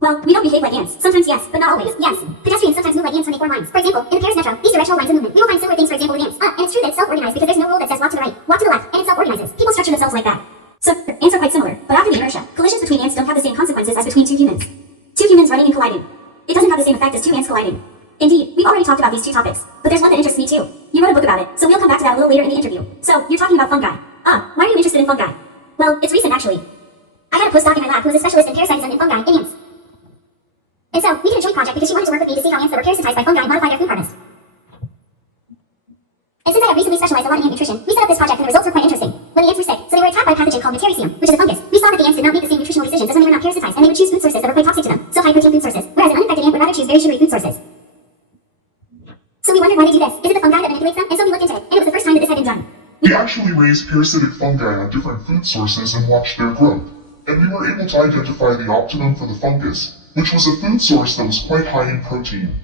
Well, we don't behave like ants. Sometimes yes, but not always. Yes. Pedestrians sometimes move like ants when they form lines. For example, in the Paris metro, these directional lines of movement. We will find similar things, for example, with ants. And it's true that it's self-organized because there's no rule that says walk to the right, walk to the left, and it self-organizes. People structure themselves like that. So, ants are quite similar, but after the inertia, collisions between ants don't have the same consequences as between two humans. Two humans running and colliding. It doesn't have the same effect as two ants colliding. Indeed, we've already talked about these two topics, but there's one that interests me too. You wrote a book about it, so we'll come back to that a little later in the interview. So, you're talking about fungi. Why are you interested in fungi? Well, it's recent actually. I had a postdoc in my lab who was a specialist in parasitism in fungi in ants. And so, we did a joint project because she wanted to work with me to see how ants that were parasitized by fungi modify their food harvest. And since I have recently specialized a lot in ant nutrition, we set up this project and the results were quite interesting. When the ants were sick, so they were attacked by a pathogen called Mycelium, which is a fungus. We saw that the ants did not make the same nutritional decisions as when they were not parasitized, and they would choose food sources that were quite toxic to them, so high protein food sources, whereas an uninfected ant would rather choose very sugary food sources. So we wondered why they do this. Is it the fungi that manipulates them? And so we looked into it, and it was the first time that this had been done. We actually raised parasitic fungi on different food sources and watched their growth, and we were able to identify the optimum for the fungus, which was a food source that was quite high in protein.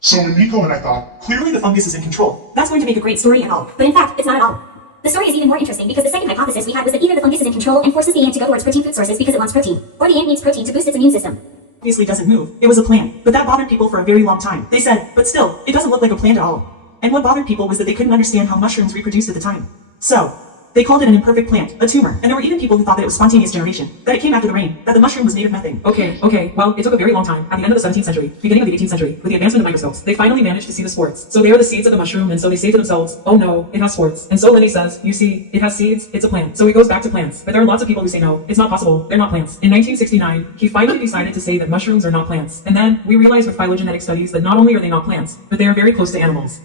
So when Nico and I thought, clearly the fungus is in control. That's going to make a great story and all, but in fact, it's not at all. The story is even more interesting because the second hypothesis we had was that either the fungus is in control and forces the ant to go towards protein food sources because it wants protein, or the ant needs protein to boost its immune system. Obviously doesn't move. It was a plant, but that bothered people for a very long time. They said, but still, it doesn't look like a plant at all. And what bothered people was that they couldn't understand how mushrooms reproduced at the time. So, they called it an imperfect plant, a tumor, and there were even people who thought that it was spontaneous generation, that it came after the rain, that the mushroom was made of methane. Okay, well, it took a very long time. At the end of the 17th century, beginning of the 18th century, with the advancement of microscopes, they finally managed to see the spores. So they are the seeds of the mushroom, and so they say to themselves, oh no, it has spores. And so Lenny says, you see, it has seeds, it's a plant. So it goes back to plants. But there are lots of people who say no, it's not possible, they're not plants. In 1969, he finally decided to say that mushrooms are not plants. And then we realized with phylogenetic studies that not only are they not plants, but they are very close to animals.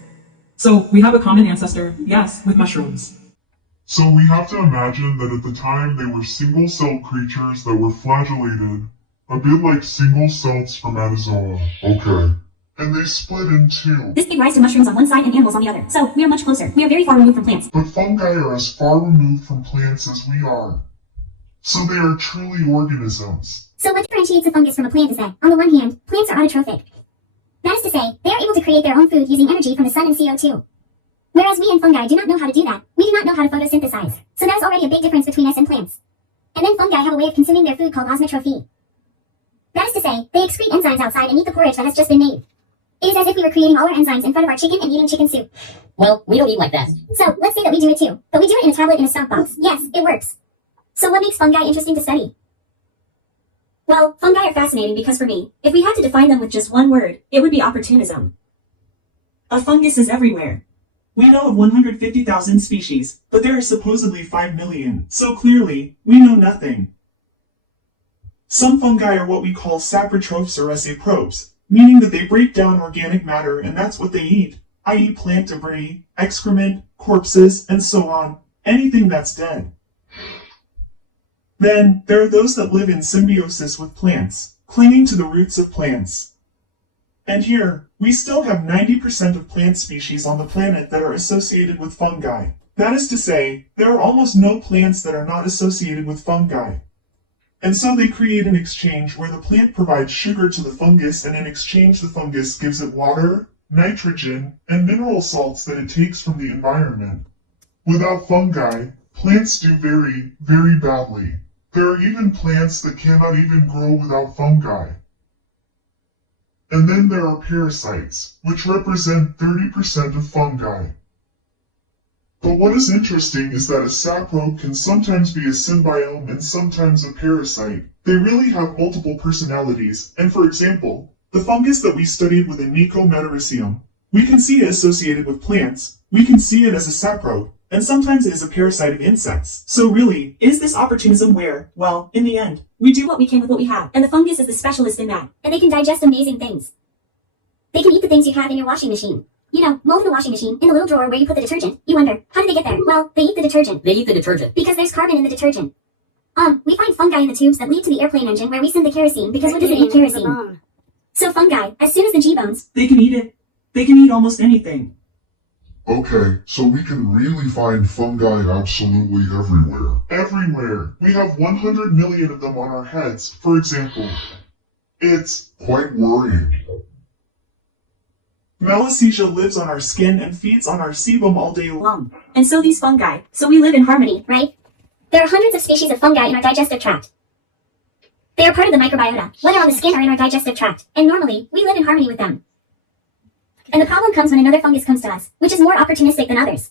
So we have a common ancestor, yes, with mushrooms. So we have to imagine that at the time they were single-celled creatures that were flagellated, a bit like single-celled spermatozoa. Okay. And they split in two. This gave rise to mushrooms on one side and animals on the other. So, we are much closer. We are very far removed from plants. But fungi are as far removed from plants as we are. So they are truly organisms. So what differentiates a fungus from a plant is that, on the one hand, plants are autotrophic. That is to say, they are able to create their own food using energy from the sun and CO2. Whereas we and fungi do not know how to do that. We do not know how to photosynthesize. So that is already a big difference between us and plants. And then fungi have a way of consuming their food called osmotrophy. That is to say, they excrete enzymes outside and eat the porridge that has just been made. It is as if we were creating all our enzymes in front of our chicken and eating chicken soup. Well, we don't eat like that. So, let's say that we do it too. But we do it in a tablet in a stock box. Yes, it works. So what makes fungi interesting to study? Well, fungi are fascinating because for me, if we had to define them with just one word, it would be opportunism. A fungus is everywhere. We know of 150,000 species, but there are supposedly 5 million, so clearly, we know nothing. Some fungi are what we call saprotrophs or saprobes, meaning that they break down organic matter and that's what they eat, i.e. plant debris, excrement, corpses, and so on, anything that's dead. Then, there are those that live in symbiosis with plants, clinging to the roots of plants. And here, we still have 90% of plant species on the planet that are associated with fungi. That is to say, there are almost no plants that are not associated with fungi. And so they create an exchange where the plant provides sugar to the fungus, and in exchange the fungus gives it water, nitrogen, and mineral salts that it takes from the environment. Without fungi, plants do very, very badly. There are even plants that cannot even grow without fungi. And then there are parasites, which represent 30% of fungi. But what is interesting is that a saprobe can sometimes be a symbiome and sometimes a parasite. They really have multiple personalities, and for example, the fungus that we studied within Mycelium, we can see it associated with plants, we can see it as a saprobe, and sometimes it is a parasite of insects. So really, is this opportunism where, well, in the end, we do what we can with what we have, and the fungus is the specialist in that, and they can digest amazing things. They can eat the things you have in your washing machine. You know, mold in the washing machine, in the little drawer where you put the detergent. You wonder, how did they get there? Well, they eat the detergent. They eat the detergent. Because there's carbon in the detergent. We find fungi in the tubes that lead to the airplane engine where we send the kerosene, because what does it eat? Kerosene. So fungi, as soon as the G-bones, they can eat it. They can eat almost anything. Okay, so we can really find fungi absolutely everywhere. Everywhere! We have 100 million of them on our heads, for example. It's quite worrying. Mycelium lives on our skin and feeds on our sebum all day long. And so these fungi. So we live in harmony. Right? There are hundreds of species of fungi in our digestive tract. They are part of the microbiota, whether on the skin or in our digestive tract, and normally, we live in harmony with them. And the problem comes when another fungus comes to us, which is more opportunistic than others.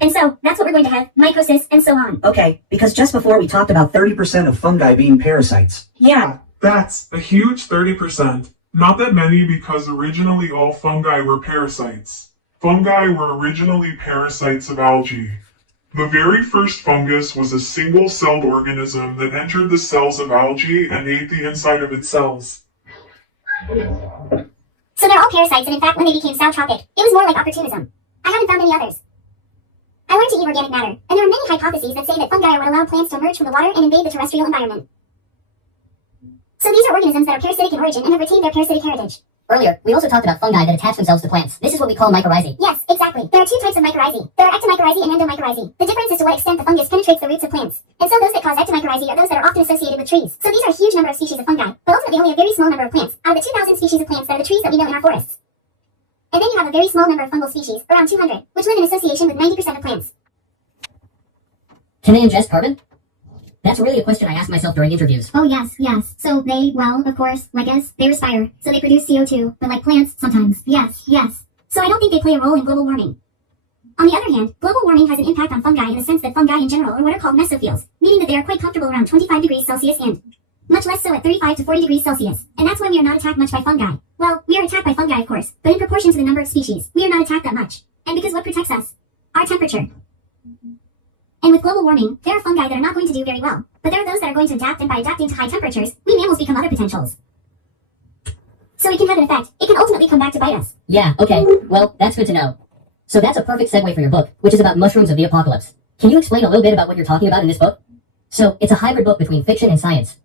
And so, that's what we're going to have, mycosis, and so on. Okay, because just before we talked about 30% of fungi being parasites. Yeah, that's a huge 30%. Not that many because originally all fungi were parasites. Fungi were originally parasites of algae. The very first fungus was a single-celled organism that entered the cells of algae and ate the inside of its cells. So they're all parasites, and in fact, when they became zootropic, it was more like opportunism. I haven't found any others. I learned to eat organic matter, and there are many hypotheses that say that fungi are what allow plants to emerge from the water and invade the terrestrial environment. So these are organisms that are parasitic in origin and have retained their parasitic heritage. Earlier, we also talked about fungi that attach themselves to plants. This is what we call mycorrhizae. Yes, exactly. There are two types of mycorrhizae. There are ectomycorrhizae and endomycorrhizae. The difference is to what extent the fungus penetrates the roots of plants. And so those that cause ectomycorrhizae are those that are often associated with trees. So these are a huge number of species of fungi, but ultimately only a very small number of plants, out of the 2,000 species of plants that are the trees that we know in our forests. And then you have a very small number of fungal species, around 200, which live in association with 90% of plants. Can they ingest carbon? That's really a question I ask myself during interviews. Oh yes. So they, well, of course, like us, they respire, so they produce CO2, but like plants, sometimes. Yes. So I don't think they play a role in global warming. On the other hand, global warming has an impact on fungi in the sense that fungi in general are what are called mesophiles, meaning that they are quite comfortable around 25 degrees Celsius and much less so at 35 to 40 degrees Celsius. And that's why we are not attacked much by fungi. Well, we are attacked by fungi, of course, but in proportion to the number of species, we are not attacked that much. And because what protects us? Our temperature. And with global warming, there are fungi that are not going to do very well. But there are those that are going to adapt, and by adapting to high temperatures, we mammals become other potentials. So it can have an effect. It can ultimately come back to bite us. Yeah, okay. Well, that's good to know. So that's a perfect segue for your book, which is about mushrooms of the apocalypse. Can you explain a little bit about what you're talking about in this book? So, it's a hybrid book between fiction and science.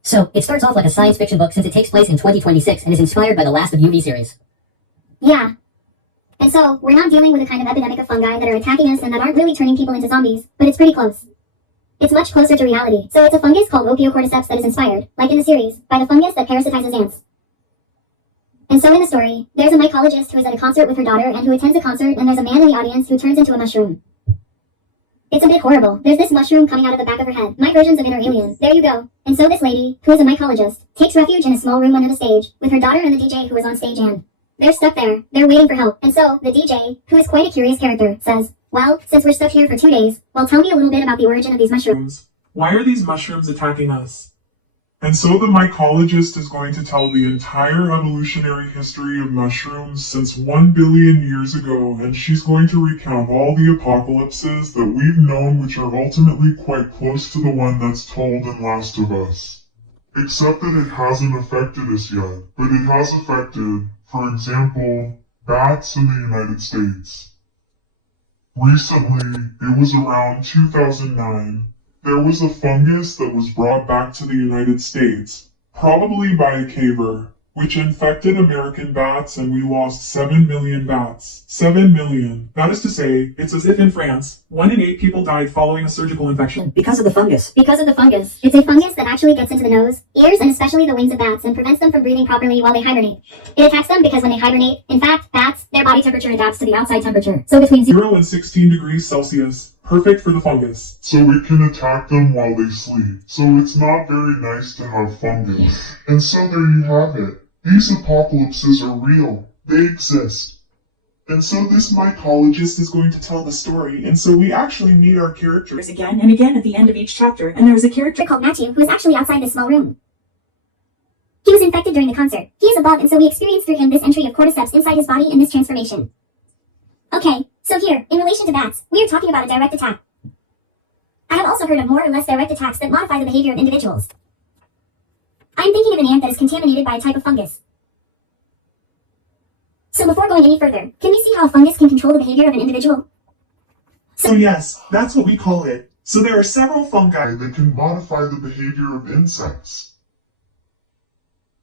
So, it starts off like a science fiction book since it takes place in 2026 and is inspired by the last of UV series. Yeah. And so, we're not dealing with a kind of epidemic of fungi that are attacking us and that aren't really turning people into zombies, but it's pretty close. It's much closer to reality. So it's a fungus called Opiocordyceps that is inspired, like in the series, by the fungus that parasitizes ants. And so in the story, there's a mycologist who is at a concert with her daughter and who attends a concert, and there's a man in the audience who turns into a mushroom. It's a bit horrible. There's this mushroom coming out of the back of her head. My version's of inner alien. There you go. And so this lady, who is a mycologist, takes refuge in a small room under the stage, with her daughter and the DJ who is on stage, and they're stuck there. They're waiting for help. And so, the DJ, who is quite a curious character, says, well, since we're stuck here for 2 days, well, tell me a little bit about the origin of these mushrooms. Why are these mushrooms attacking us? And so the mycologist is going to tell the entire evolutionary history of mushrooms since 1 billion years ago, and she's going to recount all the apocalypses that we've known, which are ultimately quite close to the one that's told in Last of Us. Except that it hasn't affected us yet, but it has affected, for example, bats in the United States. Recently, it was around 2009, there was a fungus that was brought back to the United States, probably by a caver, which infected American bats, and we lost 7 million bats. 7 million. That is to say, it's as if in France, 1 in 8 people died following a surgical infection. Because of the fungus. Because of the fungus. It's a fungus that actually gets into the nose, ears, and especially the wings of bats and prevents them from breathing properly while they hibernate. It attacks them because when they hibernate, in fact, bats, their body temperature adapts to the outside temperature. So between 0 and 16 degrees Celsius. Perfect for the fungus. So it can attack them while they sleep. So it's not very nice to have fungus. And so there you have it. These apocalypses are real. They exist. And so this mycologist Is going to tell the story, and so we actually meet our characters. Again and again at the end of each chapter, and there is a character called Matthew, who is actually outside this small room. He was infected during the concert. He is a bug, and so we experience through him this entry of cordyceps inside his body and this transformation. Okay, so here, in relation to bats, we are talking about a direct attack. I have also heard of more or less direct attacks that modify the behavior of individuals. I am thinking of an ant that is contaminated by a type of fungus. So before going any further, can we see how a fungus can control the behavior of an individual? So yes, that's what we call it. So there are several fungi that can modify the behavior of insects.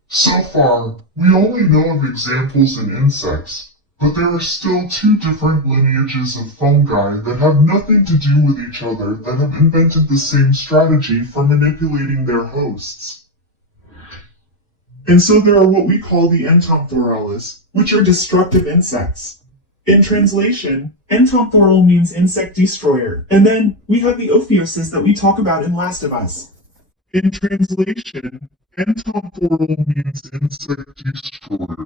So far, we only know of examples in insects, but there are still 2 different lineages of fungi that have nothing to do with each other that have invented the same strategy for manipulating their hosts. And so there are what we call the entomophorales, which are destructive insects. In translation, entomophorale means insect destroyer. And then we have the ophioses that we talk about in Last of Us. In translation, entomophorale means insect destroyer.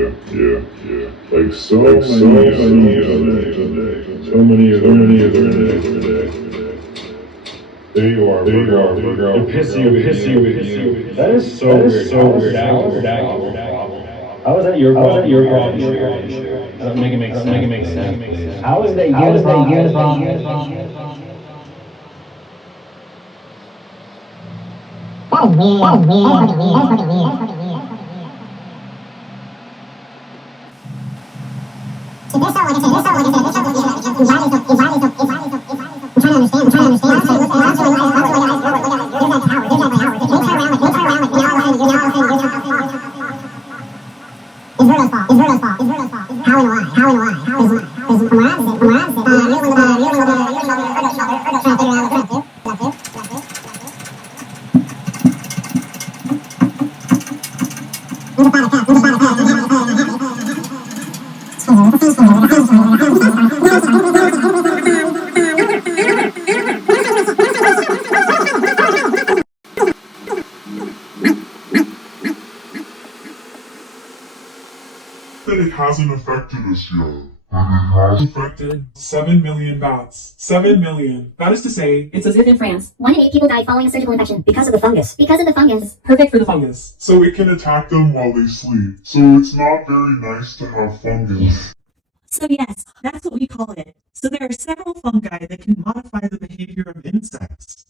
Yeah. Like so many of them today. There you are, Virgo. Pissy. That is so weird. How is that your problem? Doesn't make it make sense. How is that uniform? That is weird. It's hasn't affected us yet. But it has affected 7 million bats. 7 million. That is to say, It's as if in France. 1 in 8 people died following a surgical infection. Because of the fungus. Because of the fungus. Perfect for the fungus. so it can attack them while they sleep. So it's not very nice to have fungus. So yes, that's what we call it. So there are several fungi that can modify the behavior of insects.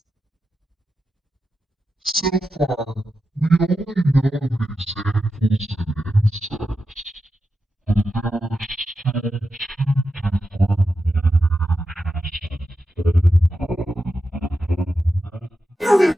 So far, we only know of examples in insects. But there are still 2 different lineages of fungi.